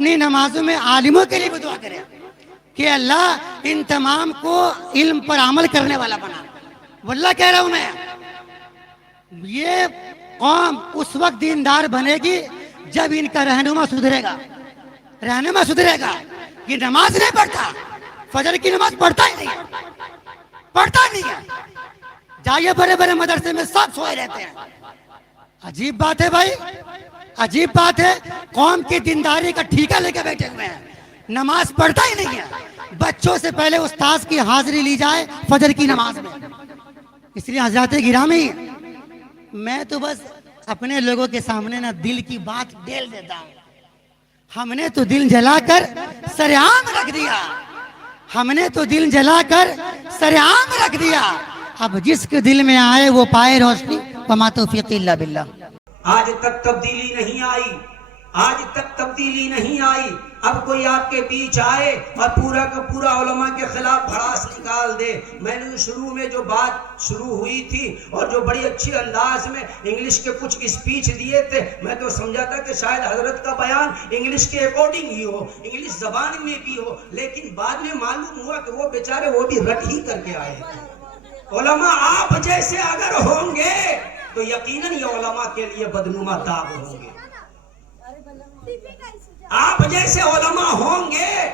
اپنی نمازوں میں عالموں کے لیے بھی دعا کریں کہ اللہ ان تمام کو علم پر عمل کرنے والا بنا. واللہ کہہ رہا ہوں میں, یہ قوم اس وقت دیندار بنے گی جب ان کا رہنما سدھرے گا. رہنما سدھرے گا. یہ نماز نہیں پڑھتا, فجر کی نماز پڑھتا ہی نہیں ہے, پڑھتا نہیں ہے. جائیے بڑے بڑے مدرسے میں سب سوئے رہتے ہیں. عجیب بات ہے بھائی, عجیب بات ہے. قوم کی دینداری کا ٹھیکہ لے کے بیٹھے ہوئے ہیں, نماز پڑھتا ہی نہیں ہے. بچوں سے پہلے استاذ کی حاضری لی جائے فجر کی نماز میں. اس لیے حضرات گرامی, میں تو بس اپنے لوگوں کے سامنے نا دل کی بات ڈیل دیتا ہوں. ہم نے تو دل جلا کر سرعام رکھ دیا, ہم نے تو دل جلا کر سرعام رکھ دیا. اب جس کے دل میں آئے وہ پائے روشنی. وما توفیق الا باللہ. آج تک تبدیلی نہیں آئی, آج تک تبدیلی نہیں آئی. اب کوئی آپ کے بیچ آئے اور پورا کا پورا علماء کے خلاف بھڑاس نکال دے. میں نے شروع میں جو بات شروع ہوئی تھی اور جو بڑی اچھی انداز میں انگلش کے کچھ اسپیچ دیے تھے, میں تو سمجھا تھا کہ شاید حضرت کا بیان انگلش کے اکارڈنگ ہی ہو, انگلش زبان میں بھی ہو. لیکن بعد میں معلوم ہوا کہ وہ بیچارے وہ بھی رٹ ہی کر کے آئے. علماء آپ جیسے اگر ہوں گے تو یقیناً یہ علماء کے لیے بدنما داغ ہوں گے. آپ جیسے علماء ہوں گے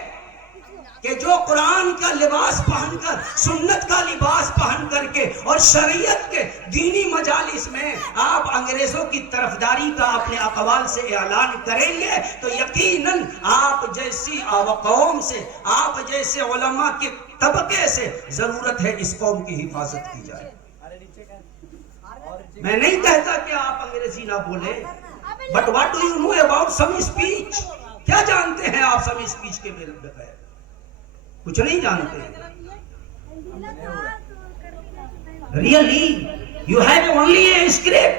کہ جو قرآن کا لباس پہن کر, سنت کا لباس پہن کر کے اور شریعت کے دینی مجالس میں آپ انگریزوں کی طرفداری کا اپنے اقوال سے اعلان کریں گے تو یقیناً آپ جیسی قوم سے, آپ جیسے علماء کے طبقے سے ضرورت ہے اس قوم کی حفاظت کی جائے. میں نہیں کہتا کہ آپ انگریزی نہ بولیں, but what do you know about some speech. کیا جانتے ہیں آپ سم اسپیچ کے بغیر؟ کچھ نہیں جانتے. Really you have only a script,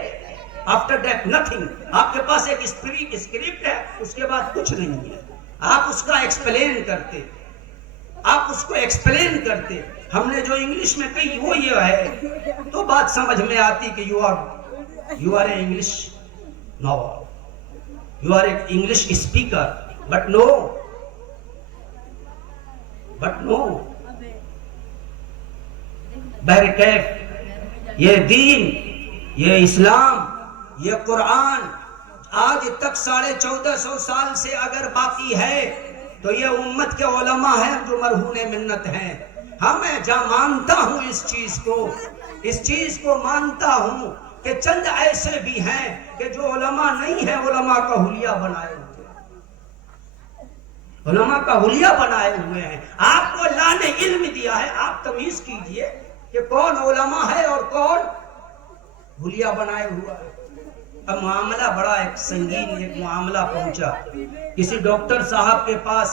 after that nothing. آپ کے پاس ایک اسکرپٹ ہے, اس کے بعد کچھ نہیں ہے. آپ اس کا ایکسپلین کرتے, آپ اس کو ایکسپلین کرتے. ہم نے جو انگلش میں کہی وہ یہ ہے تو بات سمجھ میں آتی کہ you are a English novel, you are a English speaker. But no, بہرکیف یہ دین, یہ اسلام, یہ قرآن آج تک 1450 سال سے اگر باقی ہے تو یہ امت کے علماء ہیں جو مرہون منت ہیں. میں مانتا ہوں اس چیز کو مانتا ہوں کہ چند ایسے بھی ہیں کہ جو علماء نہیں ہیں, علماء کا حلیہ بنائے ہوئے ہیں, علماء کا حلیہ بنائے ہوئے ہیں. آپ کو اللہ نے علم دیا ہے, آپ تمیز کیجئے کہ کون علماء ہے اور کون حلیہ بنائے ہوا ہے. اب معاملہ بڑا ایک سنگین ایک معاملہ پہنچا. کسی ڈاکٹر صاحب کے پاس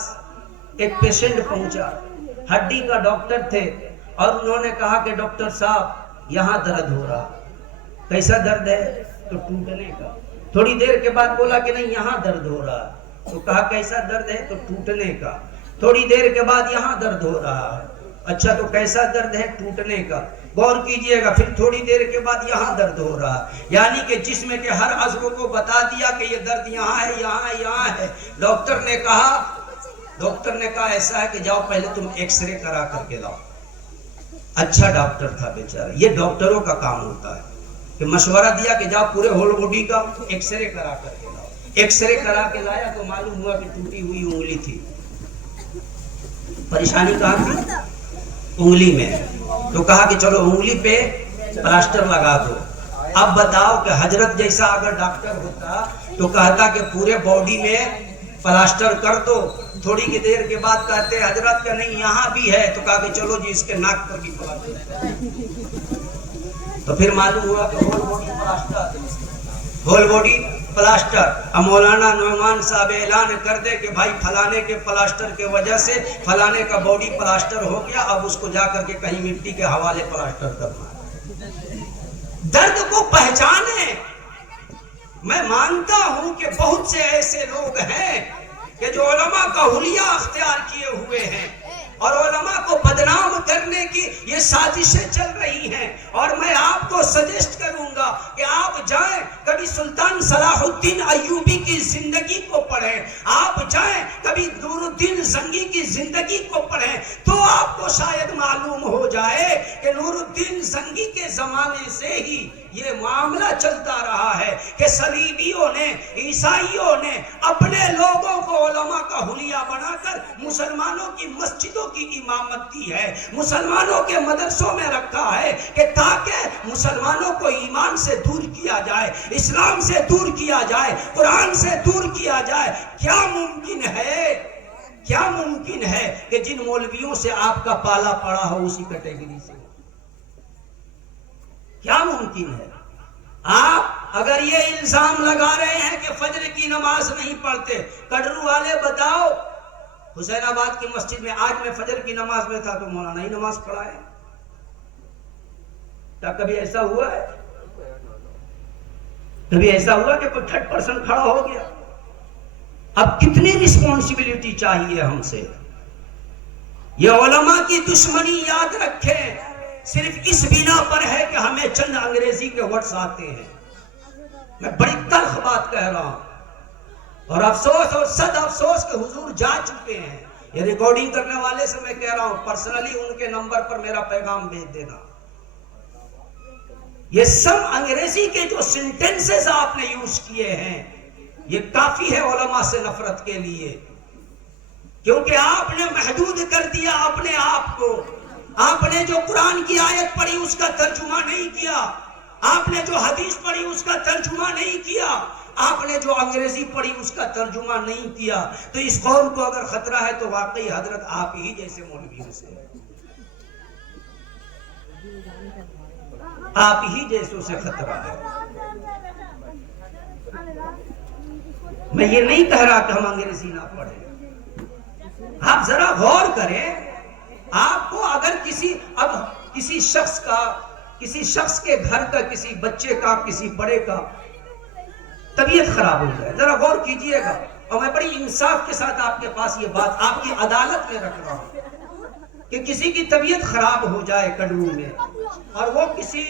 ایک پیشنٹ پہنچا, ہڈی کا ڈاکٹر تھے, اور انہوں نے کہا کہ ڈاکٹر صاحب یہاں درد ہو رہا. کیسا درد ہے؟ تو ٹوٹنے کا. تھوڑی دیر کے بعد بولا کہ نہیں یہاں درد ہو رہا. تو کہا کیسا درد ہے؟ تو ٹوٹنے کا. تھوڑی دیر کے بعد یہاں درد ہو رہا ہے. اچھا تو کیسا درد ہے؟ ٹوٹنے کا. غور کیجئے گا, پھر تھوڑی دیر کے بعد یہاں درد ہو رہا. یعنی کہ جسم کے ہر عضو کو بتا دیا کہ یہ درد یہاں ہے, یہاں ہے, یہاں ہے. ڈاکٹر نے کہا ایسا ہے کہ جاؤ پہلے تم ایکس رے کرا کر کے لاؤ. اچھا ڈاکٹر تھا بیچارہ. یہ ڈاکٹروں کا کام ہوتا ہے کہ مشورہ دیا کہ جاؤ پورے ہول باڈی کا ایکس رے کرا کر کے لاؤ. ایکس رے کرا کے لایا تو معلوم ہوا کہ ٹوٹی ہوئی انگلی تھی. پریشانی کہاں تھی؟ انگلی میں. تو کہا کہ چلو انگلی پہ پلاسٹر لگا دو. اب بتاؤ کہ حضرت جیسا اگر ڈاکٹر ہوتا تو کہتا کہ پورے باڈی میں پلاسٹر کر دو. تھوڑی کی دیر کے بعد کہتے حضرت کا نہیں یہاں بھی ہے. تو کہا کہ چلو جی اس کے ناک پر بھی پلاسٹر. تو پھر معلوم ہوا کہ ہول باڈی پلاسٹر. اب مولانا نعمان صاحب اعلان کر دے کہ بھائی فلانے کے پلاسٹر کے وجہ سے فلانے کا باڈی پلاسٹر ہو گیا, اب اس کو جا کر کے کہیں مٹی کے حوالے پلاسٹر کرنا. درد کو پہچانے. میں مانتا ہوں کہ بہت سے ایسے لوگ ہیں کہ جو علماء کا حلیہ اختیار کیے ہوئے ہیں اور علماء کو بدنام کرنے کی یہ سازشیں چل رہی ہیں. اور میں آپ کو سجیسٹ کروں گا کہ آپ جائیں کبھی سلطان صلاح الدین ایوبی کی زندگی کو پڑھیں, آپ جائیں کبھی نور الدین زنگی کی زندگی کو پڑھیں, تو آپ کو شاید معلوم ہو جائے کہ نور الدین زنگی کے زمانے سے ہی یہ معاملہ چلتا رہا ہے کہ صلیبیوں نے, عیسائیوں نے اپنے لوگوں کو علماء کا حلیہ بنا کر مسلمانوں کی مسجدوں کی امامت دی ہے, مسلمانوں کے مدرسوں میں رکھا ہے کہ تاکہ مسلمانوں کو ایمان سے دور کیا جائے, اسلام سے دور کیا جائے, قرآن سے دور کیا جائے. کیا ممکن ہے کہ جن مولویوں سے آپ کا پالا پڑا ہو اسی کیٹیگری سے؟ کیا ممکن ہے؟ آپ اگر یہ الزام لگا رہے ہیں کہ فجر کی نماز نہیں پڑھتے, کڈرو والے بتاؤ, حسین آباد کی مسجد میں آج میں فجر کی نماز میں تھا تو مولانا ہی نماز پڑھا ہے. کیا کبھی ایسا ہوا ہے؟ کبھی ایسا ہوا کہ کوئی 30% کھڑا ہو گیا؟ اب کتنی رسپانسبلٹی چاہیے ہم سے. یہ علماء کی دشمنی یاد رکھیں صرف اس بنا پر ہے کہ ہمیں چند انگریزی کے ورڈز آتے ہیں. میں بڑی تلخ بات کہہ رہا ہوں اور افسوس اور صد افسوس کہ حضور جا چکے ہیں. یہ ریکارڈنگ کرنے والے سے میں کہہ رہا ہوں پرسنلی ان کے نمبر پر میرا پیغام بھیج دینا. یہ سب انگریزی کے جو سینٹنسز آپ نے یوز کیے ہیں یہ کافی ہے علماء سے نفرت کے لیے, کیونکہ آپ نے محدود کر دیا اپنے آپ کو. آپ نے جو قرآن کی آیت پڑھی اس کا ترجمہ نہیں کیا, آپ نے جو حدیث پڑھی اس کا ترجمہ نہیں کیا, آپ نے جو انگریزی پڑھی اس کا ترجمہ نہیں کیا. تو اس قوم کو اگر خطرہ ہے تو واقعی حضرت آپ ہی جیسے مولویوں سے, آپ ہی جیسوں سے خطرہ ہے. میں یہ نہیں کہہ رہا کہ ہم انگریزی نہ پڑھیں, آپ ذرا غور کریں. آپ کو اگر کسی شخص کے گھر کا, کسی بچے کا, کسی بڑے کا طبیعت خراب ہو جائے, ذرا غور کیجئے گا. اور میں بڑی انصاف کے ساتھ آپ کے پاس یہ بات آپ کی عدالت میں رکھ رہا ہوں کہ کسی کی طبیعت خراب ہو جائے کڈرو میں اور وہ کسی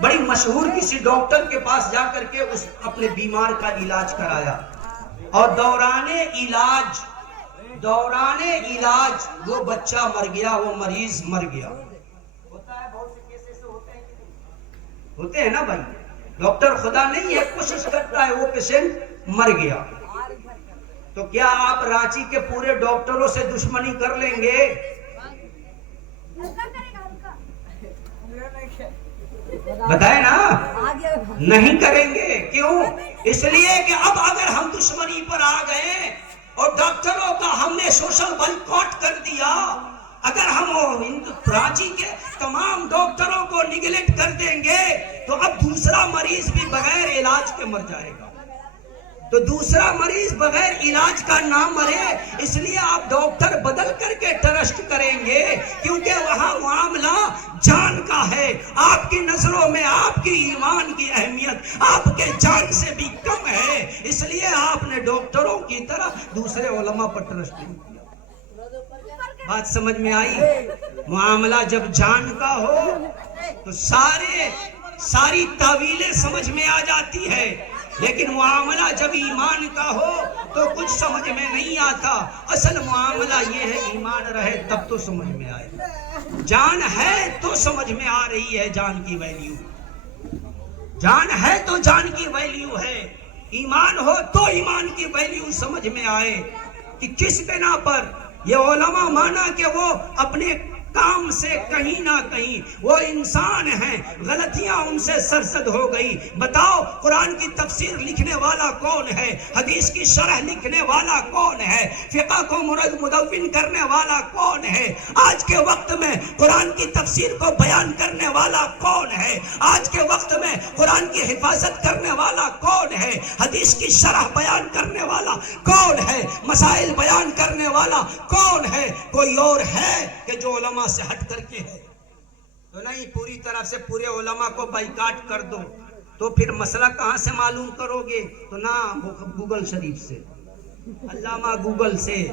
بڑی مشہور کسی ڈاکٹر کے پاس جا کر کے اس اپنے بیمار کا علاج کرایا اور دوران علاج وہ بچہ مر گیا, وہ مریض مر گیا. ہوتا ہے, بہت سے کیسز ہوتے ہیں نا بھائی. ڈاکٹر خدا نہیں ہے, کوشش کرتا ہے, وہ پیشنٹ مر گیا. تو کیا آپ رانچی کے پورے ڈاکٹروں سے دشمنی کر لیں گے؟ بتائیں نا, نہیں کریں گے. کیوں؟ اس لیے کہ اب اگر ہم دشمنی پر آ گئے اور ڈاکٹروں کا ہم نے سوشل بائیکاٹ کر دیا, اگر ہم رانچی کے تمام ڈاکٹروں کو نیگلیکٹ کر دیں گے تو اب دوسرا مریض بھی بغیر علاج کے مر جائے گا. تو دوسرا مریض بغیر علاج کا نہ مرے, اس لیے آپ ڈاکٹر بدل کر کے ٹرسٹ کریں گے, کیونکہ وہاں معاملہ جان کا ہے. آپ کی نظروں میں آپ کی ایمان کی اہمیت آپ کے جان سے بھی کم ہے, اس لیے آپ نے ڈاکٹروں کی طرح دوسرے علماء پر ٹرسٹ نہیں کیا. بات سمجھ میں آئی؟ معاملہ جب جان کا ہو تو ساری تعویلیں سمجھ میں آ جاتی ہے, لیکن معاملہ جب ایمان کا ہو تو کچھ سمجھ میں نہیں آتا. اصل معاملہ یہ ہے ایمان رہے تب تو سمجھ میں آئے. جان ہے تو سمجھ میں آ رہی ہے جان کی ویلیو, جان ہے تو جان کی ویلیو ہے. ایمان ہو تو ایمان کی ویلیو سمجھ میں آئے کہ کس بنا پر یہ علماء مانا کہ وہ اپنے کام سے کہیں نہ کہیں وہ انسان ہیں, غلطیاں ان سے سرزد ہو گئی. بتاؤ قرآن کی تفسیر لکھنے والا کون ہے, حدیث کی شرح لکھنے والا کون ہے, فقہ کو مدون کرنے والا کون ہے, آج کے وقت میں قرآن کی تفسیر کو بیان کرنے والا کون ہے, آج کے وقت میں قرآن کی حفاظت کرنے والا کون ہے, حدیث کی شرح بیان کرنے والا کون ہے, مسائل بیان کرنے والا کون ہے؟ کوئی اور ہے کہ جو علماء سے ہٹ کر کے ہے؟ تو نہیں. پوری طرف سے پورے علماء کو بائیکاٹ کر دو تو پھر مسئلہ کہاں سے معلوم کرو گے؟ تو نہ گوگل شریف سے. علامہ گوگل سے.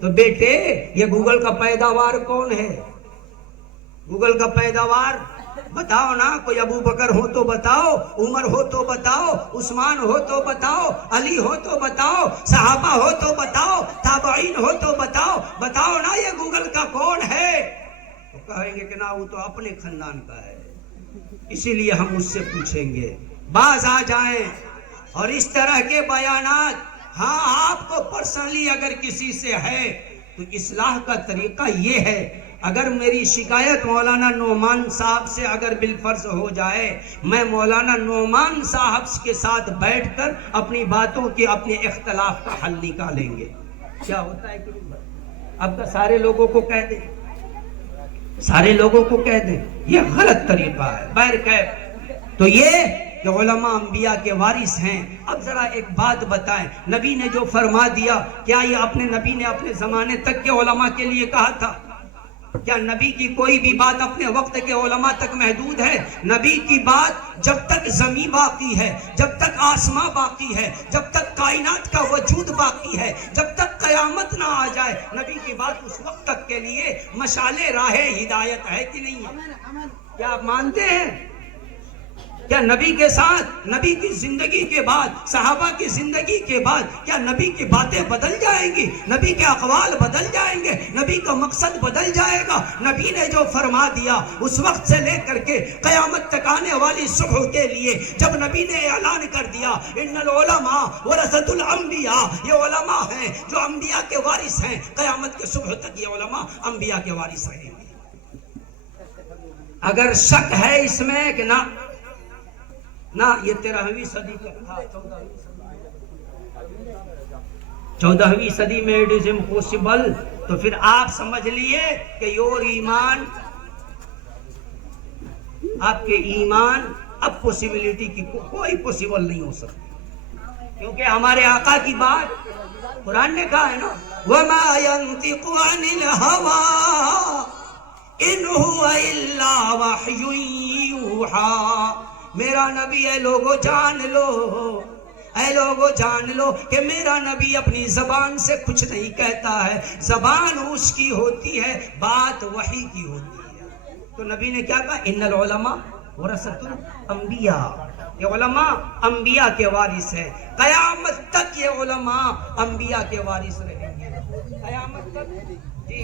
تو بیٹے یہ گوگل کا پیداوار کون ہے؟ گوگل کا پیداوار بتاؤ نا. کوئی ابو بکر ہو تو بتاؤ, عمر ہو تو بتاؤ, عثمان ہو تو بتاؤ, علی ہو تو بتاؤ, صحابہ ہو تو بتاؤ, تابعین ہو تو بتاؤ. بتاؤ نا یہ گوگل کا کون ہے؟ تو کہیں گے کہ نا وہ تو اپنے خاندان کا ہے, اسی لیے ہم اس سے پوچھیں گے. باز آ جائیں. اور اس طرح کے بیانات, ہاں آپ کو پرسنلی اگر کسی سے ہے تو اصلاح کا طریقہ یہ ہے, اگر میری شکایت مولانا نعمان صاحب سے اگر بالفرض ہو جائے, میں مولانا نعمان صاحب کے ساتھ بیٹھ کر اپنی باتوں کے اپنے اختلاف کا حل نکالیں گے. کیا ہوتا ہے کہ اب کا سارے لوگوں کو کہہ دیں, سارے لوگوں کو کہہ دیں, یہ غلط طریقہ ہے. بہرکیف تو یہ کہ علماء انبیاء کے وارث ہیں. اب ذرا ایک بات بتائیں, نبی نے جو فرما دیا, کیا یہ اپنے نبی نے اپنے زمانے تک کے علماء کے لیے کہا تھا؟ کیا نبی کی کوئی بھی بات اپنے وقت کے علماء تک محدود ہے؟ نبی کی بات جب تک زمین باقی ہے, جب تک آسمان باقی ہے, جب تک کائنات کا وجود باقی ہے, جب تک قیامت نہ آ جائے, نبی کی بات اس وقت تک کے لیے مشعل راہ ہدایت ہے کہ نہیں ہے؟ کیا آپ مانتے ہیں؟ کیا نبی کے ساتھ, نبی کی زندگی کے بعد, صحابہ کی زندگی کے بعد کیا نبی کی باتیں بدل جائیں گی؟ نبی کے اقوال بدل جائیں گے؟ نبی کا مقصد بدل جائے گا؟ نبی نے جو فرما دیا اس وقت سے لے کر کے قیامت تک آنے والی صبح کے لیے, جب نبی نے اعلان کر دیا ان العلماء ورثۃ الانبیاء, یہ علماء ہیں جو انبیاء کے وارث ہیں, قیامت کے صبح تک یہ علماء انبیاء کے وارث رہیں گے. اگر شک ہے اس میں کہ نہ یہ 13ویں صدی کا تھا, 14ویں صدی میں اٹ از امپوسیبل, تو پھر آپ سمجھ لیے کہ یور ایمان, آپ کے ایمان اب پوسیبلٹی کی کوئی پوسیبل نہیں ہو سکتی, کیونکہ ہمارے آقا کی بات قرآن نے کہا ہے نا, وَمَا يَنْطِقُ عَنِ الْهَوَىٰ إِنْ هُوَ إِلَّا وَحْيٌ يُوحَىٰ. میرا نبی, اے لوگو جان لو, اے لوگو جان لو کہ میرا نبی اپنی زبان سے کچھ نہیں کہتا ہے, زبان اس کی ہوتی ہے, بات وحی کی ہوتی ہے. تو نبی نے کیا کہا, ان العلماء ورثۃ الانبیاء, یہ علماء انبیاء کے وارث ہیں, قیامت تک یہ علماء انبیاء کے وارث رہیں گے. قیامت تک, جی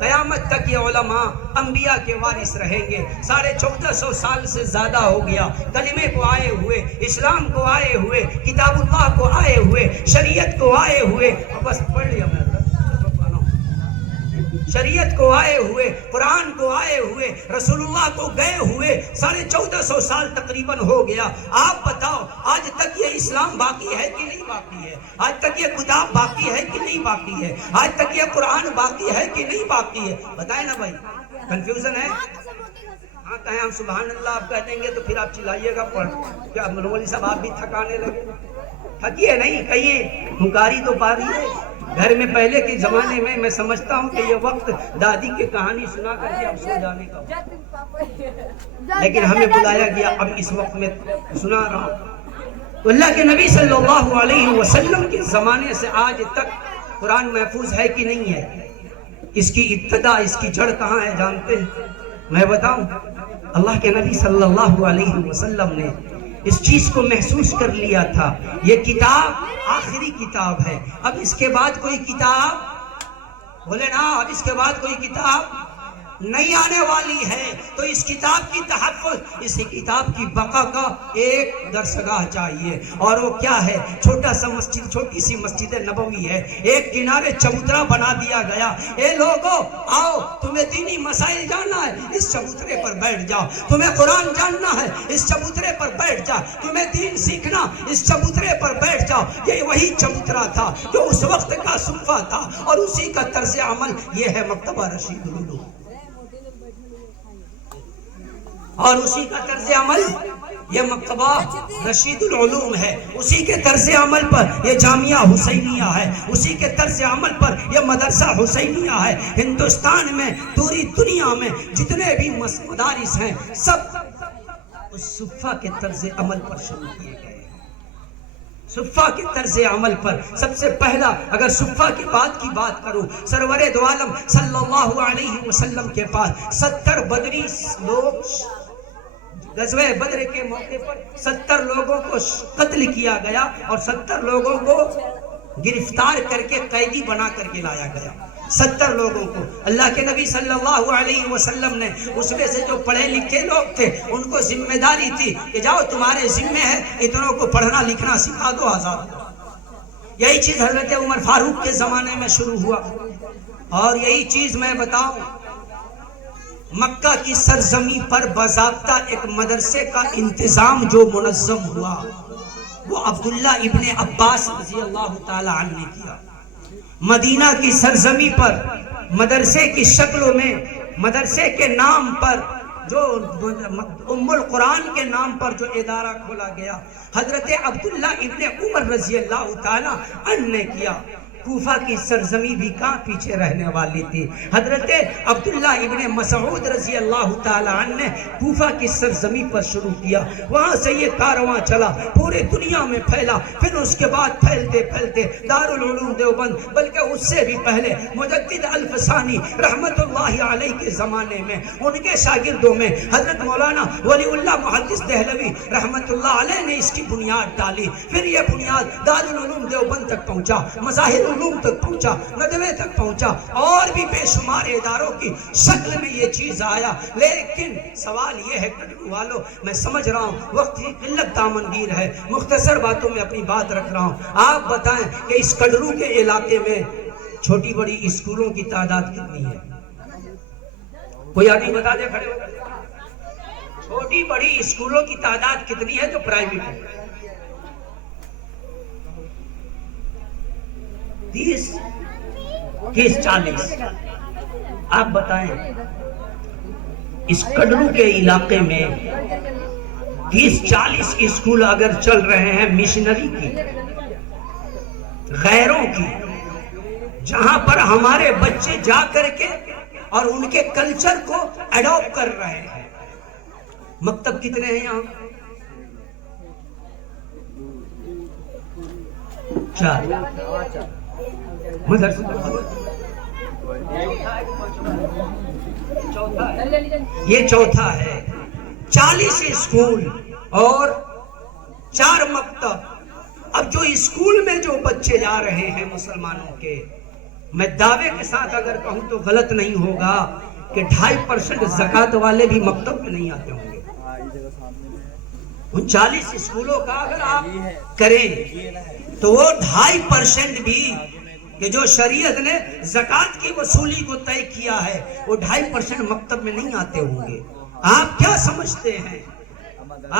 قیامت تک یہ علماء انبیاء کے وارث رہیں گے. 1450 سال سے زیادہ ہو گیا کلمے کو آئے ہوئے, اسلام کو آئے ہوئے, کتاب اللہ کو آئے ہوئے, شریعت کو آئے ہوئے, بس پڑھ لیا میں, شریعت کو آئے ہوئے, قرآن کو آئے ہوئے, رسول اللہ کو گئے ہوئے 1450 سال تقریباً ہو گیا. آپ بتاؤ آج تک یہ اسلام باقی ہے کہ نہیں باقی ہے؟ آج تک یہ کتاب باقی ہے کہ نہیں باقی ہے؟ آج تک یہ قرآن باقی ہے کہ نہیں باقی ہے؟ بتائیں نا بھائی, کنفیوژن ہے؟ ہاں کہیں ہم سبحان اللہ آپ کہہ دیں گے تو پھر آپ چلائیے گا, کیا مولوی صاحب آپ بھی تھکانے لگے؟ تھکیے نہیں, کہیے ہنکاری تو پا رہی ہے. گھر میں پہلے کے زمانے میں سمجھتا ہوں کہ یہ وقت دادی کی کہانی سنا کر کے اب سو جانے کا, لیکن ہمیں بلایا گیا, اب اس وقت میں سنا رہا ہوں. تو اللہ کے نبی صلی اللہ علیہ وسلم کے زمانے سے آج تک قرآن محفوظ ہے کہ نہیں ہے؟ اس کی ابتدا, اس کی جڑ کہاں ہے جانتے ہیں؟ میں بتاؤں, اللہ کے نبی صلی اللہ علیہ وسلم نے اس چیز کو محسوس کر لیا تھا, یہ کتاب آخری کتاب ہے, اب اس کے بعد کوئی کتاب, بولے نا, اب اس کے بعد کوئی کتاب نہیں آنے والی ہے. تو اس کتاب کی تحفظ, اس کتاب کی بقا کا ایک درسگاہ چاہیے, اور وہ کیا ہے؟ چھوٹا سا مسجد, چھوٹی سی مسجد نبوی ہے, ایک کنارے چبوترا بنا دیا گیا. اے لوگو آؤ, تمہیں دینی مسائل جاننا ہے, اس چبوترے پر بیٹھ جاؤ. تمہیں قرآن جاننا ہے, اس چبوترے پر بیٹھ جاؤ. تمہیں دین سیکھنا, اس چبوترے پر بیٹھ جاؤ. یہ وہی چبوترا تھا جو اس وقت کا صفہ تھا, اور اسی کا طرز عمل یہ ہے مکتبہ رشید العلوم, اور اسی کا طرز عمل یہ مکتبہ رشید العلوم ہے. اسی کے طرز عمل پر یہ جامعہ حسینیہ ہے, اسی کے طرز عمل پر یہ مدرسہ حسینیہ ہے. ہندوستان میں, پوری دنیا میں جتنے بھی مدارس ہیں سب اس صفہ کے طرز عمل پر شروع کیے گئے. صفہ کے طرز عمل پر سب سے پہلا اگر صفہ کی بات کروں، سرور دو عالم صلی اللہ علیہ وسلم کے پاس 70 بدری لوگ غزوہ بدر کے موقع پر 70 لوگوں کو قتل کیا گیا اور 70 لوگوں کو گرفتار کر کے قیدی بنا کر کے لایا گیا. 70 لوگوں کو اللہ کے نبی صلی اللہ علیہ وسلم نے اس میں سے جو پڑھے لکھے لوگ تھے ان کو ذمہ داری تھی کہ جاؤ تمہارے ذمہ ہے اتنوں کو پڑھنا لکھنا سکھا دو، آزاد دو. یہی چیز حضرت عمر فاروق کے زمانے میں شروع ہوا اور یہی چیز میں بتاؤں مکہ کی سرزمین پر باضابطہ ایک مدرسے کا انتظام جو منظم ہوا وہ عبداللہ ابن عباس رضی اللہ تعالی عنہ نے کیا. مدینہ کی سرزمین پر مدرسے کی شکلوں میں مدرسے کے نام پر جو ام القرآن کے نام پر جو ادارہ کھولا گیا حضرت عبداللہ ابن عمر رضی اللہ تعالی عنہ نے کیا. کوفہ کی سرزمین بھی کہاں پیچھے رہنے والی تھی. حضرت عبداللہ ابن مسعود رضی اللہ تعالی عنہ نے کوفہ کی سرزمین پر شروع کیا. وہاں سے یہ کارواں چلا پورے دنیا میں پھیلا. پھر اس کے بعد پھیلتے دارالعلوم دیوبند بلکہ اس سے بھی پہلے مجدد الفسانی رحمت اللہ علیہ کے زمانے میں ان کے شاگردوں میں حضرت مولانا ولی اللہ محدث دہلوی رحمت اللہ علیہ نے اس کی بنیاد ڈالی. پھر یہ بنیاد دارالعلوم دیوبند تک پہنچا، مظاہر علوم تک پہنچا، ندوے تک پہنچا اور بھی بے شمار اداروں کی شکل میں یہ چیز آیا. لیکن سوال یہ ہے کڈرو والوں، میں سمجھ رہا ہوں وقت کی قلت دامنگیر ہے، مختصر باتوں میں اپنی بات رکھ رہا ہوں. آپ بتائیں کہ اس کڈرو کے علاقے میں چھوٹی بڑی اسکولوں کی تعداد کتنی ہے؟ کوئی آدمی بتا دے کھڑے ہو کر. چھوٹی بڑی اسکولوں کی تعداد کتنی ہے جو پرائیویٹ ہے؟ 30 40. آپ بتائیں اس کڈرو کے علاقے میں 30-40 اسکول اگر چل رہے ہیں مشنری کی، غیروں کی، جہاں پر ہمارے بچے جا کر کے اور ان کے کلچر کو ایڈاپٹ کر رہے ہیں. مکتب کتنے ہیں یہاں؟ 4. یہ چوتھا ہے. 40 اسکول اور 4 مکتب. اب جو اسکول میں جو بچے جا رہے ہیں مسلمانوں کے، میں دعوے کے ساتھ اگر کہوں تو غلط نہیں ہوگا کہ 2.5% زکوٰۃ والے بھی مکتب میں نہیں آتے ہوں گے. ان 40 اسکولوں کا اگر آپ کریں تو وہ 2.5% بھی کہ جو شریعت نے زکوٰۃ کی وصولی کو طے کیا ہے وہ 2.5% مکتب میں نہیں آتے ہوں گے. آپ کیا سمجھتے ہیں؟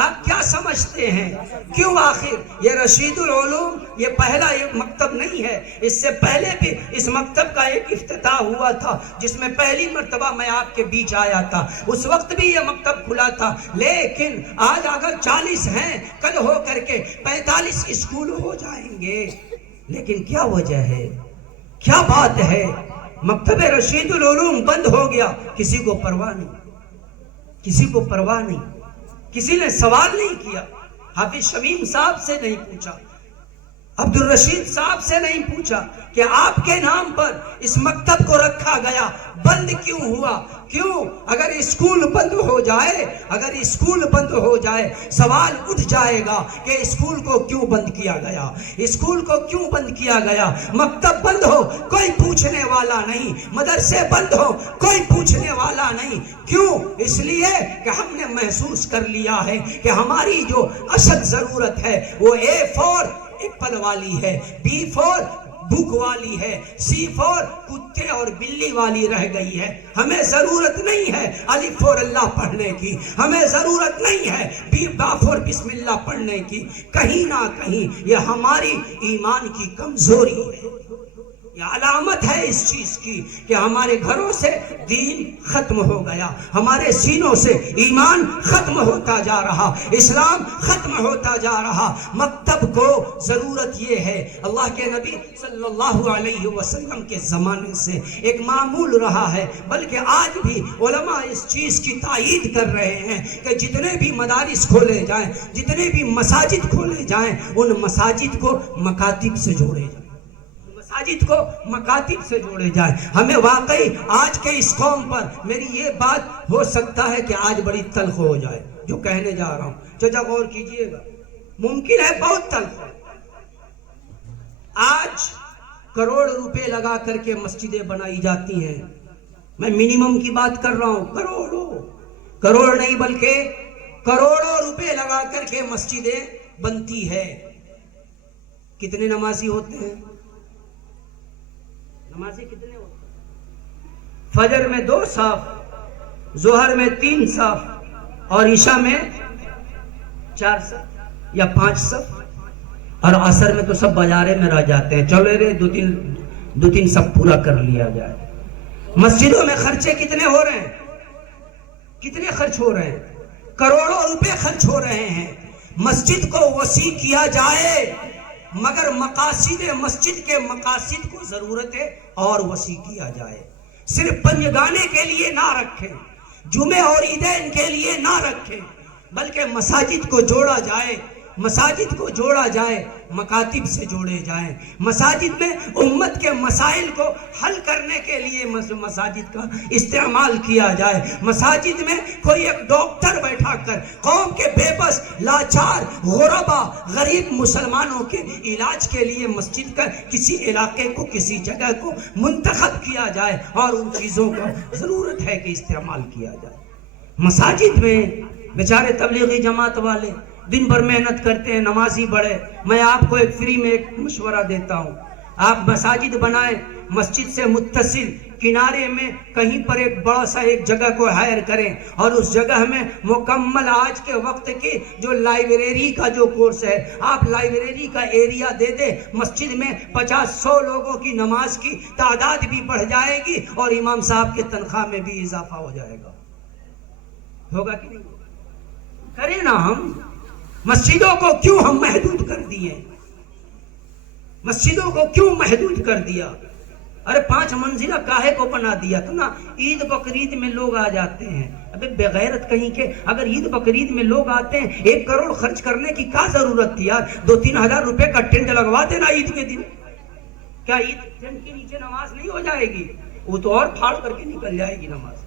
آپ کیا سمجھتے ہیں؟ کیوں آخر یہ رشید العلوم یہ پہلا ایک مکتب نہیں ہے. اس سے پہلے بھی اس مکتب کا ایک افتتاح ہوا تھا جس میں پہلی مرتبہ میں آپ کے بیچ آیا تھا. اس وقت بھی یہ مکتب کھلا تھا. لیکن آج اگر 40 ہیں کل ہو کر کے 45 اسکول ہو جائیں گے. لیکن کیا وجہ ہے؟ کیا بات ہے؟ مکتب رشید العلوم بند ہو گیا، کسی کو پرواہ نہیں، کسی کو پرواہ نہیں. کسی نے سوال نہیں کیا. حافظ شمیم صاحب سے نہیں پوچھا، عبد الرشید صاحب سے نہیں پوچھا کہ آپ کے نام پر اس مکتب کو رکھا گیا، بند کیوں ہوا؟ کیوں؟ اگر اسکول بند ہو جائے، اگر اسکول بند ہو جائے سوال اٹھ جائے گا کہ اسکول کو کیوں بند کیا گیا، اسکول کو کیوں بند کیا گیا. مکتب بند ہو کوئی پوچھنے والا نہیں، مدرسے بند ہو کوئی پوچھنے والا نہیں. کیوں؟ اس لیے کہ ہم نے محسوس کر لیا ہے کہ ہماری جو اشد ضرورت ہے وہ A4 ایپل والی ہے، B4 بھوک والی ہے، C4 کتے اور بلی والی رہ گئی ہے. ہمیں ضرورت نہیں ہے الف اور اللہ پڑھنے کی، ہمیں ضرورت نہیں ہے B4 بسم اللہ پڑھنے کی. کہیں نہ کہیں یہ ہماری ایمان کی کمزوری ہے، یہ علامت ہے اس چیز کی کہ ہمارے گھروں سے دین ختم ہو گیا، ہمارے سینوں سے ایمان ختم ہوتا جا رہا، اسلام ختم ہوتا جا رہا۔ مکتب کو ضرورت یہ ہے، اللہ کے نبی صلی اللہ علیہ وسلم کے زمانے سے ایک معمول رہا ہے، بلکہ آج بھی علماء اس چیز کی تائید کر رہے ہیں کہ جتنے بھی مدارس کھولے جائیں، جتنے بھی مساجد کھولے جائیں، ان مساجد کو مکاتب سے جوڑے جائیں، مساجد کو مکاتب سے جوڑے جائیں۔ ہمیں واقعی آج کے اس قوم پر میری یہ بات ہو سکتا ہے کہ آج بڑی تلخ ہو جائے جو کہنے جا رہا ہوں، چچا غور کیجئے گا، ممکن ہے بہت تلخ ہو۔ آج کروڑ روپے لگا کر کے مسجدیں بنائی جاتی ہیں، میں منیمم کی بات کر رہا ہوں، کروڑ نہیں بلکہ کروڑوں روپے لگا کر کے مسجدیں بنتی ہے۔ کتنے نمازی ہوتے ہیں؟ نمازی کتنے ہوتے ہیں؟ فجر میں 2 صف، ظہر میں 3 صف، اور عشاء میں 4 صف یا 5 صف، اور عصر میں تو سب بازارے میں رہ جاتے ہیں، چلو رے 2-3 صف پورا کر لیا جائے۔ مسجدوں میں خرچے کتنے ہو رہے ہیں؟ کتنے خرچ ہو رہے ہیں؟ کروڑوں روپے خرچ ہو رہے ہیں۔ مسجد کو وسیع کیا جائے، مگر مقاصد مسجد کے مقاصد کو ضرورت ہے اور وسیع کیا جائے۔ صرف پنجگانے کے لیے نہ رکھیں، جمعے اور عیدین کے لیے نہ رکھیں، بلکہ مساجد کو جوڑا جائے، مساجد کو جوڑا جائے، مکاتب سے جوڑے جائیں۔ مساجد میں امت کے مسائل کو حل کرنے کے لیے مساجد کا استعمال کیا جائے۔ مساجد میں کوئی ایک ڈاکٹر بیٹھا کر قوم کے بے بس، لاچار، غربا، غریب مسلمانوں کے علاج کے لیے مسجد کا کسی علاقے کو، کسی جگہ کو منتخب کیا جائے، اور ان چیزوں کو ضرورت ہے کہ استعمال کیا جائے۔ مساجد میں بیچارے تبلیغی جماعت والے دن بھر محنت کرتے ہیں، نمازی بڑے، میں آپ کو ایک فری میں ایک مشورہ دیتا ہوں، آپ مساجد بنائیں، مسجد سے متصل کنارے میں کہیں پر ایک بڑا سا ایک جگہ کو ہائر کریں، اور اس جگہ میں مکمل آج کے وقت کی جو لائبریری کا جو کورس ہے، آپ لائبریری کا ایریا دے دیں، مسجد میں 50-100 لوگوں کی نماز کی تعداد بھی بڑھ جائے گی، اور امام صاحب کے تنخواہ میں بھی اضافہ ہو جائے گا۔ ہوگا کہ نہیں؟ کریں نا ہم۔ مسجدوں کو کیوں ہم محدود کر دیے؟ مسجدوں کو کیوں محدود کر دیا؟ ارے 5 منزلہ کاہے کو بنا دیا تھا نا؟ عید بقرعید میں لوگ آ جاتے ہیں، ابے بغیرت کہیں کے، اگر عید بقرعید میں لوگ آتے ہیں 1 کروڑ خرچ کرنے کی کیا ضرورت تھی یار؟ 2-3 ہزار روپے کا ٹینٹ لگوا دینا عید کے دن، کیا عید ٹینٹ کے نیچے نماز نہیں ہو جائے گی؟ وہ تو اور پھاڑ کر کے نکل جائے گی نماز۔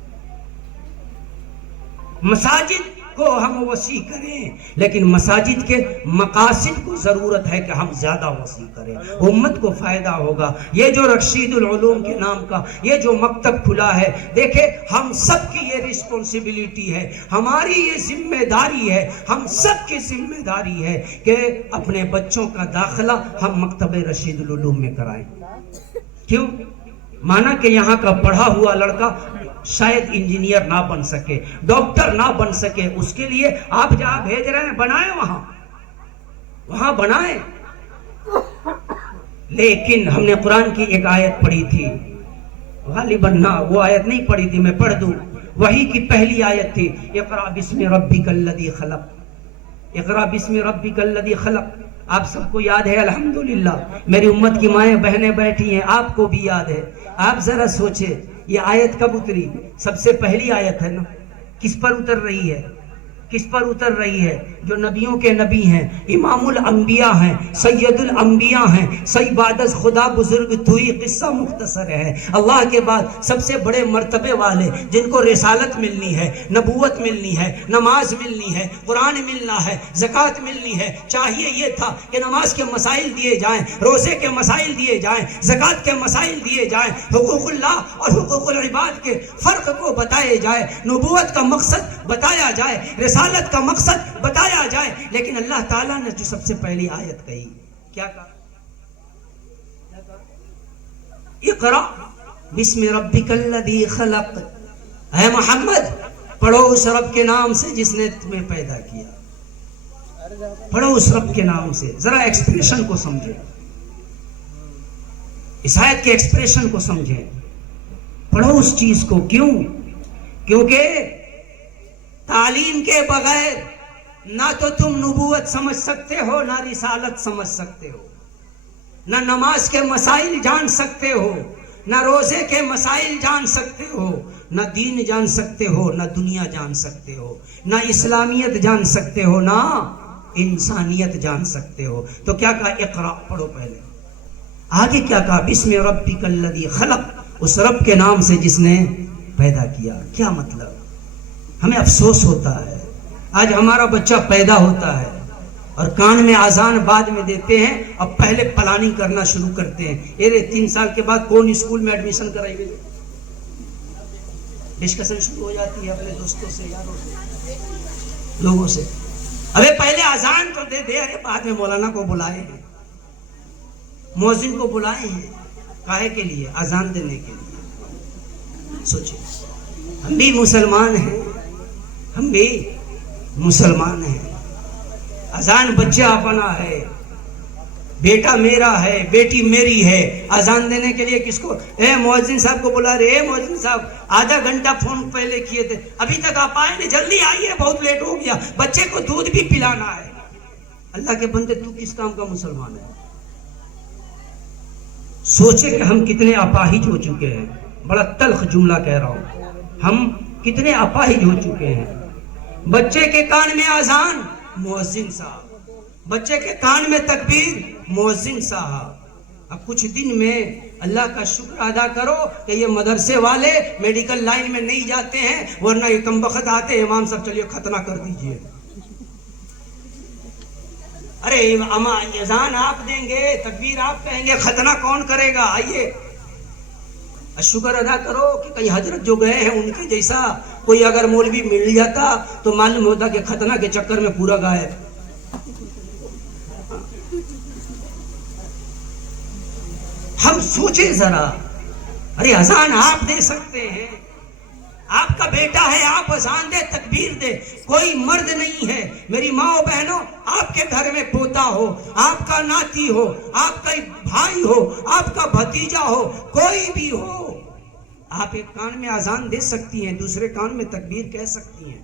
مساجد کو ہم وسیع کریں، لیکن مساجد کے مقاصد کو ضرورت ہے کہ ہم زیادہ وسیع کریں، امت کو فائدہ ہوگا۔ یہ جو رشید العلوم کے نام کا یہ جو مکتب کھلا ہے، دیکھیں ہم سب کی یہ رسپانسبلٹی ہے، ہماری یہ ذمہ داری ہے، ہم سب کی ذمہ داری ہے کہ اپنے بچوں کا داخلہ ہم مکتب رشید العلوم میں کرائیں۔ کیوں؟ مانا کہ یہاں کا پڑھا ہوا لڑکا شاید انجینئر نہ بن سکے، ڈاکٹر نہ بن سکے، اس کے لیے آپ جہاں بھیج رہے ہیں بنائیں، وہاں بنائیں۔ لیکن ہم نے قرآن کی ایک آیت پڑھی تھی، غالباً نہ وہ آیت نہیں پڑھی تھی، میں پڑھ دوں، وہی کی پہلی آیت تھی، اقرأ بسم ربک الذی خلق، اقرأ بسم ربک الذی خلق۔ آپ سب کو یاد ہے الحمدللہ، میری امت کی مائیں بہنیں بیٹھی ہیں، آپ کو بھی یاد ہے۔ آپ ذرا سوچیں یہ آیت کب اتری؟ سب سے پہلی آیت ہے نا، کس پر اتر رہی ہے؟ کس پر اتر رہی ہے؟ جو نبیوں کے نبی ہیں، امام الانبیاء ہیں، سید الانبیاء ہیں، سید بعد از خدا بزرگ توئی، قصہ مختصر ہے، اللہ کے بعد سب سے بڑے مرتبے والے، جن کو رسالت ملنی ہے، نبوت ملنی ہے، نماز ملنی ہے، قرآن ملنا ہے، زکوٰۃ ملنی ہے۔ چاہیے یہ تھا کہ نماز کے مسائل دیے جائیں، روزے کے مسائل دیے جائیں، زکوٰۃ کے مسائل دیے جائیں، حقوق اللہ اور حقوق العباد کے فرق کو بتائے جائے، نبوت کا مقصد بتایا جائے، رسالت کا مقصد بتایا جائے۔ لیکن اللہ تعالیٰ نے جو سب سے پہلی آیت کہی، کیا کہا؟ اقرأ بسم ربک الذی خلق، اے محمد پڑھو اس رب کے نام سے جس نے تمہیں پیدا کیا، پڑھو اس رب کے نام سے۔ ذرا ایکسپریشن کو سمجھے، اس آیت کے ایکسپریشن کو سمجھیں, پڑھو اس چیز کو. کیوں؟ کیونکہ تعلیم کے بغیر نہ تو تم نبوت سمجھ سکتے ہو, نہ رسالت سمجھ سکتے ہو, نہ نماز کے مسائل جان سکتے ہو, نہ روزے کے مسائل جان سکتے ہو, نہ دین جان سکتے ہو, نہ دنیا جان سکتے ہو, نہ اسلامیت جان سکتے ہو, نہ انسانیت جان سکتے ہو. تو کیا کہا؟ اقرا, پڑھو پہلے. آگے کیا کہا؟ بسم ربک الذی خلق, اس رب کے نام سے جس نے پیدا کیا. کیا مطلب؟ ہمیں افسوس ہوتا ہے, آج ہمارا بچہ پیدا ہوتا ہے اور کان میں اذان بعد میں دیتے ہیں, اب پہلے پلاننگ کرنا شروع کرتے ہیں. یہ 3 سال کے بعد کون اسکول میں ایڈمیشن کرائے گے, ڈسکشن شروع ہو جاتی ہے اپنے دوستوں سے, یاروں سے, لوگوں سے. ارے پہلے اذان تو دے دے, ارے بعد میں مولانا کو بلائے ہیں, مؤذن کو بلائے ہیں, کاہے کے لیے؟ اذان دینے کے لیے. سوچیں, ہم بھی مسلمان ہیں, ہم بھی مسلمان ہیں. اذان بچہ اپنا ہے, بیٹا میرا ہے, بیٹی میری ہے. اذان دینے کے لیے کس کو؟ اے مؤذن صاحب کو بلا رہے, اے مؤذن صاحب آدھا گھنٹہ فون پہلے کیے تھے, ابھی تک آپ آئے نہیں, جلدی آئیے, بہت لیٹ ہو گیا, بچے کو دودھ بھی پلانا ہے. اللہ کے بندے, تو کس کام کا مسلمان ہے؟ سوچے کہ ہم کتنے اپاہج ہو چکے ہیں. بڑا تلخ جملہ کہہ رہا ہوں, ہم کتنے اپاہج ہو چکے ہیں. بچے کے کان میں اذان, مؤذن صاحب. بچے کے کان میں تکبیر, مؤذن صاحب. اب کچھ دن میں اللہ کا شکر ادا کرو کہ یہ مدرسے والے میڈیکل لائن میں نہیں جاتے ہیں, ورنہ یہ کم بخت آتے, امام صاحب چلیے ختنہ کر دیجئے. ارے اذان آپ دیں گے, تکبیر آپ کہیں گے, ختنہ کون کرے گا؟ آئیے شکر ادا کرو کہ کئی حضرت جو گئے ہیں ان کے جیسا کوئی اگر مولوی مل جاتا تو معلوم ہوتا کہ ختنہ کے چکر میں پورا غائب. ہم سوچیں ذرا, ارے اذان آپ دے سکتے ہیں, آپ کا بیٹا ہے, آپ اذان دے, تکبیر دے. کوئی مرد نہیں ہے میری ماں و بہنوں, آپ کے گھر میں پوتا ہو, آپ کا ناتی ہو, آپ کا بھائی ہو, آپ کا بھتیجا ہو, کوئی بھی ہو, آپ ایک کان میں اذان دے سکتی ہیں, دوسرے کان میں تکبیر کہہ سکتی ہیں.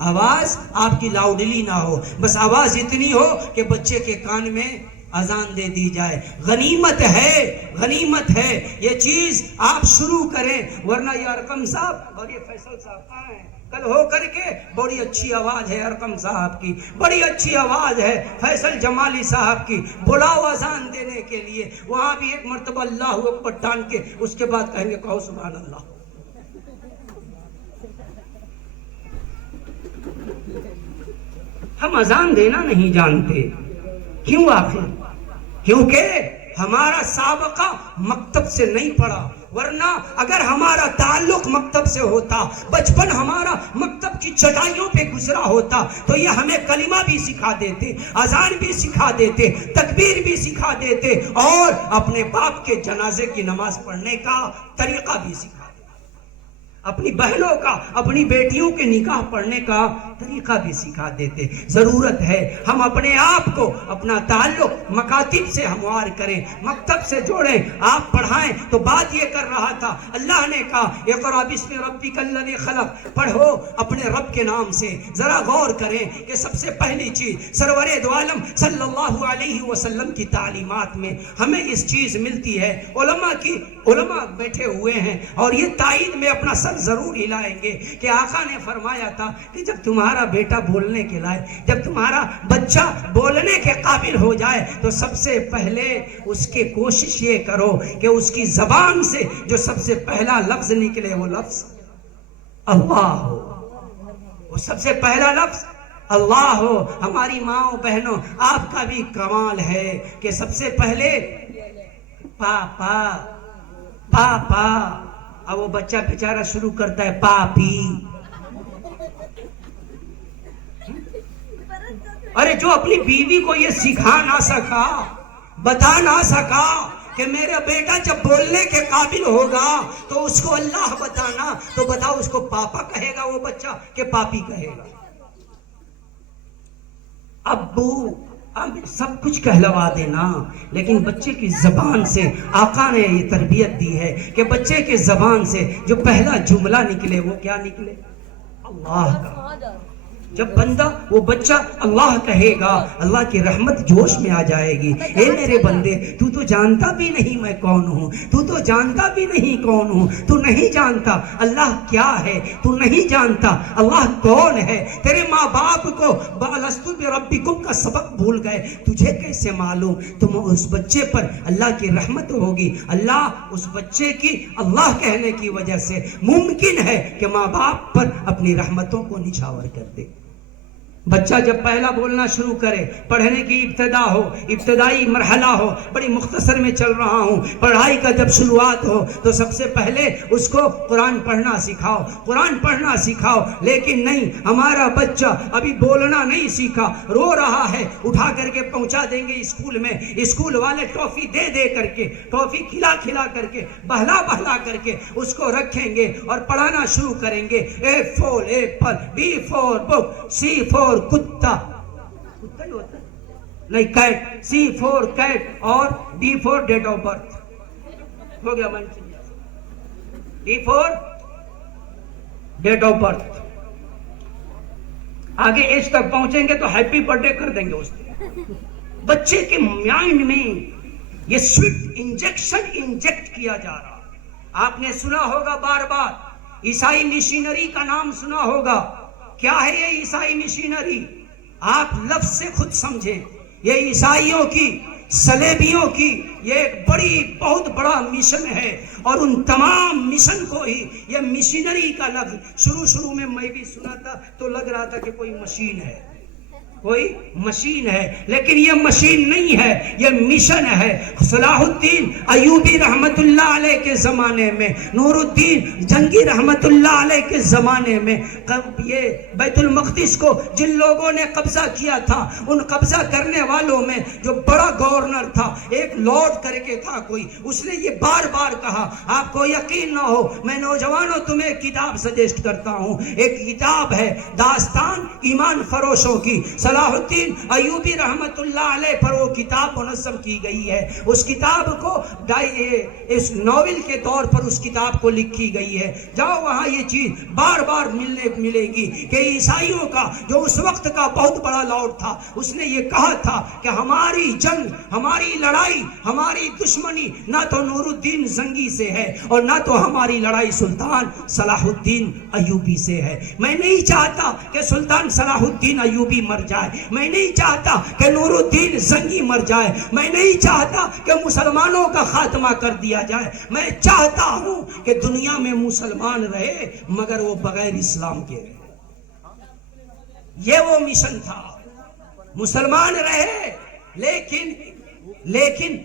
آواز آپ کی لاؤڈلی نہ ہو, بس آواز اتنی ہو کہ بچے کے کان میں اذان دے دی جائے. غنیمت ہے, غنیمت ہے, یہ چیز آپ شروع کریں. ورنہ یہ ارقم صاحب اور یہ فیصل صاحب کہاں ہیں؟ کل ہو کر کے بڑی اچھی آواز ہے ارقم صاحب کی, بڑی اچھی آواز ہے فیصل جمالی صاحب کی, بلاؤ اذان دینے کے لیے. وہاں بھی ایک مرتبہ اللہ اکبر ٹان کے اس کے بعد کہیں گے کہو سبحان اللہ. ہم اذان دینا نہیں جانتے. کیوں آخر؟ کیونکہ ہمارا سابقہ مکتب سے نہیں پڑا. ورنہ اگر ہمارا تعلق مکتب سے ہوتا, بچپن ہمارا مکتب کی چٹائیوں پہ گزرا ہوتا, تو یہ ہمیں کلمہ بھی سکھا دیتے, اذان بھی سکھا دیتے, تکبیر بھی سکھا دیتے, اور اپنے باپ کے جنازے کی نماز پڑھنے کا طریقہ بھی سکھا دیتے, اپنی بہنوں کا, اپنی بیٹیوں کے نکاح پڑھنے کا طریقہ بھی سکھا دیتے. ضرورت ہے ہم اپنے آپ کو, اپنا تعلق مکاتب سے ہموار کریں, مکتب سے جوڑیں. آپ پڑھائیں تو بات یہ کر رہا تھا, اللہ نے کہا اقرأ بسم ربک الذی خلق, پڑھو اپنے رب کے نام سے. ذرا غور کریں کہ سب سے پہلی چیز سرور دو عالم صلی اللہ علیہ وسلم کی تعلیمات میں ہمیں اس چیز ملتی ہے. علماء بیٹھے ہوئے ہیں اور یہ تائید میں اپنا سر ضرور ہلائیں گے کہ آقا نے فرمایا تھا کہ جب تمہارا بیٹا بولنے کے لائق, جب تمہارا بچہ بولنے کے قابل ہو جائے, تو سب سے پہلے اس کے کوشش یہ کرو کہ اس کی زبان سے جو سب سے پہلا لفظ نکلے وہ لفظ اللہ ہو. وہ سب سے پہلا لفظ اللہ ہو. ہماری ماں بہنوں, آپ کا بھی کمال ہے کہ سب سے پہلے پاپا پاپا. اب وہ بچہ بیچارہ شروع کرتا ہے پاپی. ارے جو اپنی بیوی کو یہ سکھا نہ سکا, بتا نہ سکا کہ میرا بیٹا جب بولنے کے قابل ہوگا تو اس کو اللہ بتانا, تو بتاؤ اس کو پاپا کہے گا وہ بچہ کہ پاپی کہے گا؟ ابو اب سب کچھ کہلوا دینا، لیکن بچے کی زبان سے آقا نے یہ تربیت دی ہے کہ بچے کے زبان سے جو پہلا جملہ نکلے وہ کیا نکلے؟ اللہ کا۔ جب بندہ وہ بچہ اللہ کہے گا، اللہ کی رحمت جوش میں آ جائے گی۔ اے میرے بندے، تو تو جانتا بھی نہیں میں کون ہوں، تو تو جانتا بھی نہیں کون ہوں، تو نہیں جانتا اللہ کیا ہے، تو نہیں جانتا اللہ کون ہے۔ تیرے ماں باپ کو بَأَلَسْتُ بِرَبِّكُمْ کا سبق بھول گئے، تجھے کیسے معلوم؟ تم اس بچے پر اللہ کی رحمت ہوگی، اللہ اس بچے کی اللہ کہنے کی وجہ سے ممکن ہے کہ ماں باپ پر اپنی رحمتوں کو نچھاور کر دے۔ بچہ جب پہلا بولنا شروع کرے، پڑھنے کی ابتدا ہو، ابتدائی مرحلہ ہو، بڑی مختصر میں چل رہا ہوں، پڑھائی کا جب شروعات ہو تو سب سے پہلے اس کو قرآن پڑھنا سکھاؤ، قرآن پڑھنا سکھاؤ۔ لیکن نہیں، ہمارا بچہ ابھی بولنا نہیں سیکھا، رو رہا ہے، اٹھا کر کے پہنچا دیں گے اسکول میں، اسکول والے ٹافی دے دے کر کے، ٹافی کھلا کھلا کر کے، بہلا بہلا کر کے اس کو رکھیں گے اور پڑھانا شروع کریں گے۔ A for apple, B for book, C for کتا، کتا ہی ہوتا ہے نہیں، کیٹ، سی فور کیٹ اور D for date of birth ہو گیا، D for date of birth. آگے ایج تک پہنچیں گے تو ہیپی برتھ ڈے کر دیں گے اس دن۔ بچے کے مائنڈ میں یہ سویٹ انجیکشن انجیکٹ کیا جا رہا۔ آپ نے سنا ہوگا بار بار عیسائی مشینری کا نام سنا ہوگا۔ کیا ہے یہ عیسائی مشینری؟ آپ لفظ سے خود سمجھیں، یہ عیسائیوں کی، صلیبیوں کی یہ ایک بہت بڑا مشن ہے، اور ان تمام مشن کو ہی یہ مشینری کا لفظ شروع میں میں بھی سنا تھا تو لگ رہا تھا کہ کوئی مشین ہے، کوئی مشین ہے، لیکن یہ مشین نہیں ہے، یہ مشن ہے۔ صلاح الدین ایوبی رحمت اللہ علیہ کے زمانے میں، نور الدین جنگی رحمت اللہ علیہ کے زمانے میں، یہ بیت المقدس کو جن لوگوں نے قبضہ کیا تھا، ان قبضہ کرنے والوں میں جو بڑا گورنر تھا، ایک لارڈ کر کے تھا کوئی، اس نے یہ بار بار کہا، آپ کو یقین نہ ہو، میں نوجوانوں تمہیں کتاب سجیسٹ کرتا ہوں، ایک کتاب ہے داستان ایمان فروشوں کی، صلاح الدین ایوبی رحمت اللہ علیہ پر وہ کتاب منظم کی گئی ہے۔ اس کتاب کو اس ناول کے طور پر اس کتاب کو لکھی گئی ہے۔ جاؤ وہاں یہ چیز بار بار ملے گی کہ عیسائیوں کا جو اس وقت کا بہت بڑا لارڈ تھا، اس نے یہ کہا تھا کہ ہماری جنگ، ہماری لڑائی، ہماری دشمنی نہ تو نور الدین زنگی سے ہے اور نہ تو ہماری لڑائی سلطان صلاح الدین ایوبی سے ہے۔ میں نہیں چاہتا کہ سلطان صلاح الدین ایوبی مر جائے، میں نہیں چاہتا کہ نور الدین زنگی مر جائے، میں نہیں چاہتا کہ مسلمانوں کا خاتمہ کر دیا جائے، میں چاہتا ہوں کہ دنیا میں مسلمان رہے مگر وہ بغیر اسلام کے رہے۔ یہ وہ مشن تھا، مسلمان رہے لیکن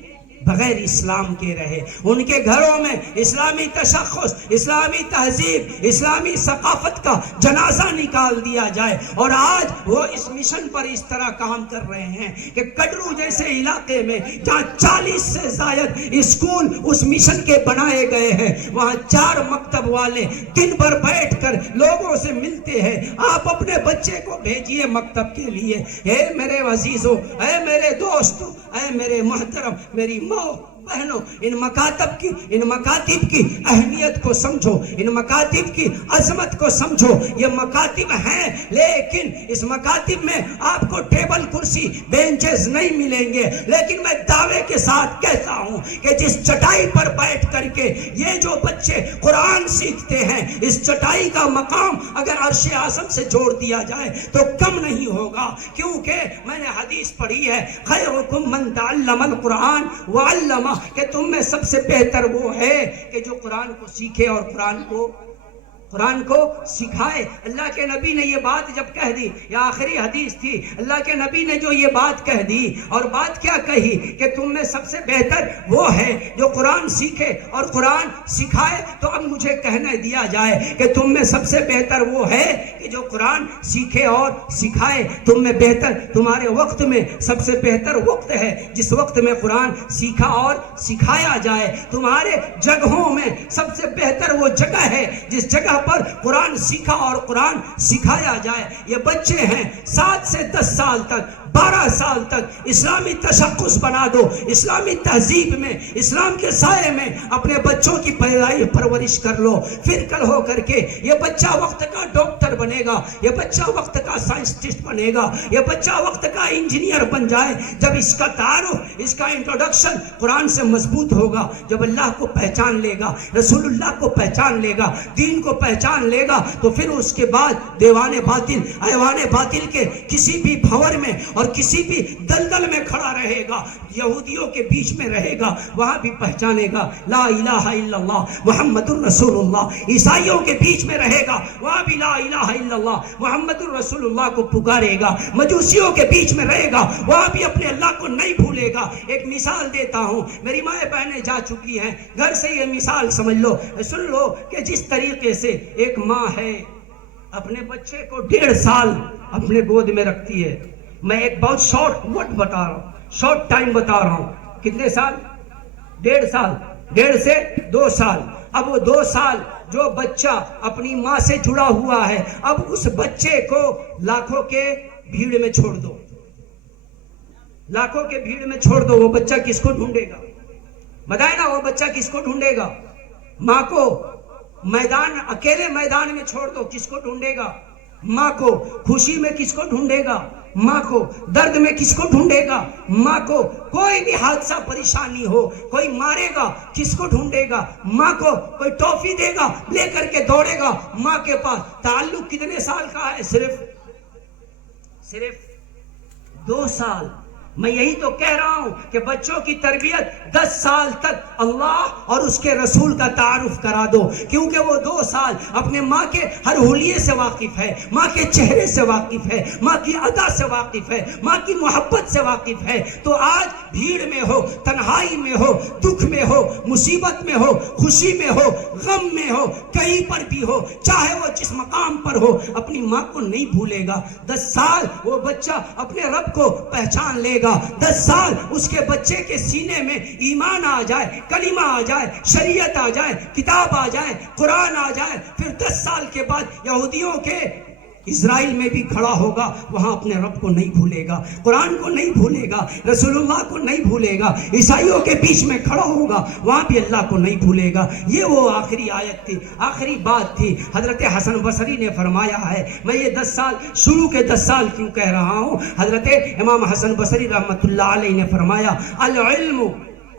بغیر اسلام کے رہے، ان کے گھروں میں اسلامی تشخص، اسلامی تہذیب، اسلامی ثقافت کا جنازہ نکال دیا جائے۔ اور آج وہ اس مشن پر اس طرح کام کر رہے ہیں کہ کڈرو جیسے علاقے میں جہاں 40 سے زائد اسکول اس مشن کے بنائے گئے ہیں، وہاں 4 مکتب والے دن بھر بیٹھ کر لوگوں سے ملتے ہیں۔ آپ اپنے بچے کو بھیجیے مکتب کے لیے۔ اے میرے عزیزوں، اے میرے دوستوں، اے میرے محترم، میری بہنوں، ان مکاتب کی اہمیت کو سمجھو، ان مکاتب کی عظمت کو سمجھو۔ یہ مکاتب ہیں لیکن اس مکاتب میں آپ کو ٹیبل کرسی بینچز نہیں ملیں گے، لیکن میں دعوے کے ساتھ کہتا ہوں کہ جس چٹائی پر بیٹھ کر کے یہ جو بچے قرآن سیکھتے ہیں، اس چٹائی کا مقام اگر عرش اعظم سے جوڑ دیا جائے تو کم نہیں ہوگا، کیونکہ میں نے حدیث پڑھی ہے، خیرکم من تعلم القرآن وعلمہ، کہ تم میں سب سے بہتر وہ ہے کہ جو قرآن کو سیکھے اور قرآن کو سکھائے۔ اللہ کے نبی نے یہ بات جب کہہ دی، یہ آخری حدیث تھی، اللہ کے نبی نے جو یہ بات کہہ دی، اور بات کیا کہی کہ تم میں سب سے بہتر وہ ہے جو قرآن سیکھے اور قرآن سکھائے، تو اب مجھے کہنے دیا جائے کہ تم میں سب سے بہتر وہ ہے کہ جو قرآن سیکھے اور سکھائے۔ تم میں بہتر، تمہارے وقت میں سب سے بہتر وقت ہے جس وقت میں قرآن سیکھا اور سکھایا جائے۔ تمہارے جگہوں میں سب سے بہتر وہ جگہ ہے جس جگہ پر قرآن سیکھا اور قرآن سکھایا جائے۔ یہ بچے ہیں 7 سے 10 سال تک 12 سال تک اسلامی تشخص بنا دو، اسلامی تہذیب میں، اسلام کے سائے میں اپنے بچوں کی پرورش کر لو. پھر کل ہو کر کے یہ بچہ وقت کا ڈاکٹر بنے گا، یہ بچہ وقت کا سائنسٹسٹ بنے گا، یہ بچہ وقت کا انجینئر بن جائے. جب اس کا تعارف، اس کا انٹروڈکشن قرآن سے مضبوط ہوگا، جب اللہ کو پہچان لے گا، رسول اللہ کو پہچان لے گا، دین کو پہچان لے گا، تو پھر اس کے بعد دیوان باطل، ایوان باطل کے کسی بھی بھور میں اور کسی بھی دلدل میں کھڑا رہے گا، یہودیوں کے بیچ میں رہے گا، وہاں بھی پہچانے گا لا الہ الا اللہ محمد الرسول اللہ. عیسائیوں کے بیچ میں رہے گا، وہاں بھی لا الہ الا اللہ محمد الرسول اللہ کو پکارے گا. مجوسیوں کے بیچ میں رہے گا، وہاں بھی اپنے اللہ کو نہیں بھولے گا. ایک مثال دیتا ہوں، میری مائیں بہنیں جا چکی ہیں، گھر سے یہ مثال سمجھ لو، سن لو کہ جس طریقے سے ایک ماں ہے اپنے بچے کو 1.5 سال اپنے گود میں رکھتی ہے. میں ایک بہت شارٹ وقت بتا رہا ہوں، شارٹ ٹائم بتا رہا ہوں. کتنے سال؟ 1.5 سال، 1.5 سے 2 سال. اب وہ 2 سال جو بچہ اپنی ماں سے جڑا ہوا ہے، اب اس بچے کو لاکھوں کے بھیڑ میں چھوڑ دو، لاکھوں کے بھیڑ میں چھوڑ دو. وہ بچہ کس کو ڈھونڈے گا؟ بتائے نا، وہ بچہ کس کو ڈھونڈے گا؟ ماں کو. میدان، اکیلے میدان میں چھوڑ دو، کس کو ڈھونڈے گا؟ ماں کو. خوشی میں کس کو ڈھونڈے گا؟ ماں کو. درد میں کس کو ڈھونڈے گا؟ ماں کو. کوئی بھی حادثہ پریشانی ہو، کوئی مارے گا، کس کو ڈھونڈے گا؟ ماں کو. کوئی ٹافی دے گا، لے کر کے دوڑے گا ماں کے پاس. تعلق کتنے سال کا ہے؟ صرف 2 سال. میں یہی تو کہہ رہا ہوں کہ بچوں کی تربیت 10 سال تک اللہ اور اس کے رسول کا تعارف کرا دو، کیونکہ وہ 2 سال اپنے ماں کے ہر حلیے سے واقف ہے، ماں کے چہرے سے واقف ہے، ماں کی ادا سے واقف ہے، ماں کی محبت سے واقف ہے. تو آج بھیڑ میں ہو، تنہائی میں ہو، دکھ میں ہو، مصیبت میں ہو، خوشی میں ہو، غم میں ہو، کہیں پر بھی ہو، چاہے وہ جس مقام پر ہو، اپنی ماں کو نہیں بھولے گا. 10 سال وہ بچہ اپنے رب کو پہچان لے گا. 10 سال اس کے بچے کے سینے میں ایمان آ جائے، کلمہ آ جائے، شریعت آ جائے، کتاب آ جائے، قرآن آ جائے. پھر 10 سال کے بعد یہودیوں کے اسرائیل میں بھی کھڑا ہوگا، وہاں اپنے رب کو نہیں بھولے گا، قرآن کو نہیں بھولے گا، رسول اللہ کو نہیں بھولے گا. عیسائیوں کے بیچ میں کھڑا ہوگا، وہاں بھی اللہ کو نہیں بھولے گا. یہ وہ آخری آیت تھی، آخری بات تھی. حضرت حسن بصری نے فرمایا ہے، میں یہ 10 سال شروع کے 10 سال کیوں کہہ رہا ہوں. حضرت امام حسن بصری رحمۃ اللہ علیہ نے فرمایا،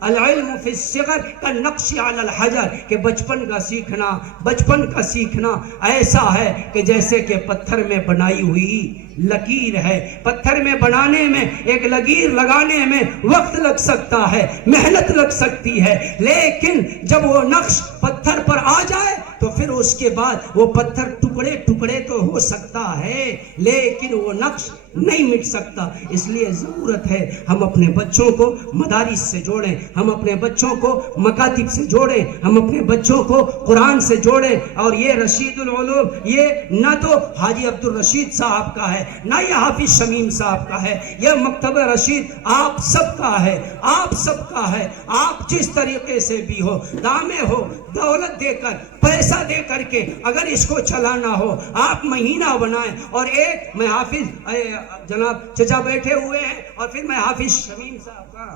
العلم فی الصغر کالنقش علی الحجر، کہ بچپن کا سیکھنا ایسا ہے کہ جیسے کہ پتھر میں بنائی ہوئی لکیر ہے. پتھر میں بنانے میں، ایک لکیر لگانے میں وقت لگ سکتا ہے، محنت لگ سکتی ہے، لیکن جب وہ نقش پتھر پر آ جائے تو پھر اس کے بعد وہ پتھر ٹکڑے ٹکڑے تو ہو سکتا ہے، لیکن وہ نقش نہیں مٹ سکتا. اس لیے ضرورت ہے ہم اپنے بچوں کو مدارس سے جوڑیں، ہم اپنے بچوں کو مکاتب سے جوڑیں، ہم اپنے بچوں کو قرآن سے جوڑیں. اور یہ رشید العلوم، یہ نہ تو حاجی عبد الرشید صاحب کا ہے، نہ یہ حافظ شمیم صاحب کا ہے، یہ مکتبہ رشید آپ سب کا ہے، آپ سب کا ہے. آپ جس طریقے سے بھی ہو، دامے ہو، دولت دے کر، پیسہ دے کر کے اگر اس کو چلانا ہو، آپ مہینہ بنائیں. اور ایک میں حافظ جناب چچا بیٹھے ہوئے ہیں، اور پھر میں حافظ شمیم صاحب کا،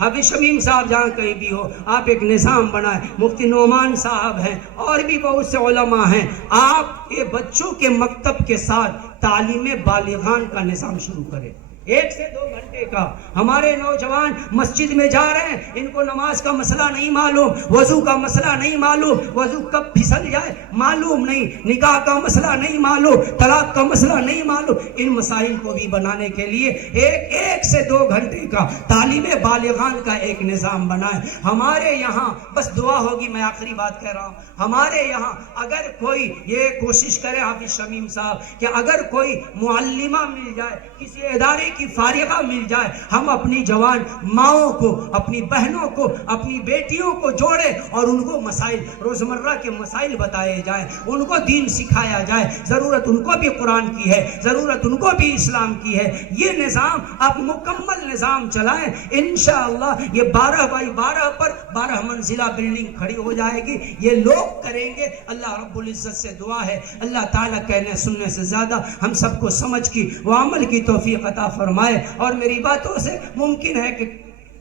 حافظ شمیم صاحب جہاں کہیں بھی ہو، آپ ایک نظام بنائیں. مفتی نعمان صاحب ہیں، اور بھی بہت سے علماء ہیں. آپ یہ بچوں کے مکتب کے ساتھ تعلیم بالغان کا نظام شروع کریں. 1 سے 2 گھنٹے کا. ہمارے نوجوان مسجد میں جا رہے ہیں، ان کو نماز کا مسئلہ نہیں معلوم، وضو کا مسئلہ نہیں معلوم، وضو کب پھسل جائے معلوم نہیں، نکاح کا مسئلہ نہیں معلوم، طلاق کا مسئلہ نہیں معلوم. ان مسائل کو بھی بنانے کے لیے 1 سے 2 گھنٹے کا تعلیم بالغان کا ایک نظام بنائیں. ہمارے یہاں بس دعا ہوگی، میں آخری بات کہہ رہا ہوں، ہمارے یہاں اگر کوئی یہ کوشش کرے حافظ شمیم صاحب کہ اگر کوئی معلمہ مل جائے کسی ادارے کی فارغہ مل جائے، ہم اپنی جوان ماؤں کو، اپنی بہنوں کو، اپنی بیٹیوں کو جوڑے اور ان کو مسائل، روزمرہ کے مسائل بتائے جائیں، ان کو دین سکھایا جائے. ضرورت ان کو بھی قرآن کی ہے، ضرورت ان کو بھی اسلام کی ہے. یہ نظام آپ مکمل نظام چلائیں، انشاءاللہ یہ 12x12 پر 12 منزلہ بلڈنگ کھڑی ہو جائے گی. یہ لوگ کریں گے. اللہ رب العزت سے دعا ہے اللہ تعالیٰ کہنے سننے سے زیادہ ہم سب کو سمجھ کی و عمل کی توفیق عطا فرمائے. اور میری باتوں سے ممکن ہے کہ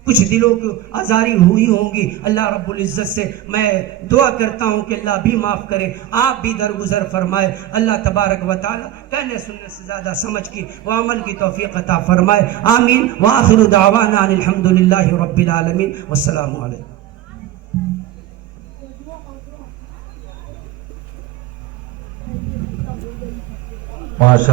کچھ دلوں کو آزاری ہوئی ہوں گی. اللہ رب العزت سے میں دعا کرتا ہوں کہ اللہ بھی معاف کرے، آپ بھی درگزر فرمائے. اللہ تبارک و تعالی کہنے سننے سے زیادہ سمجھ کی و عمل کی توفیق عطا فرمائے. آمین. وآخر دعوانا الحمدللہ رب العالمین والسلام علیکم. ماشاء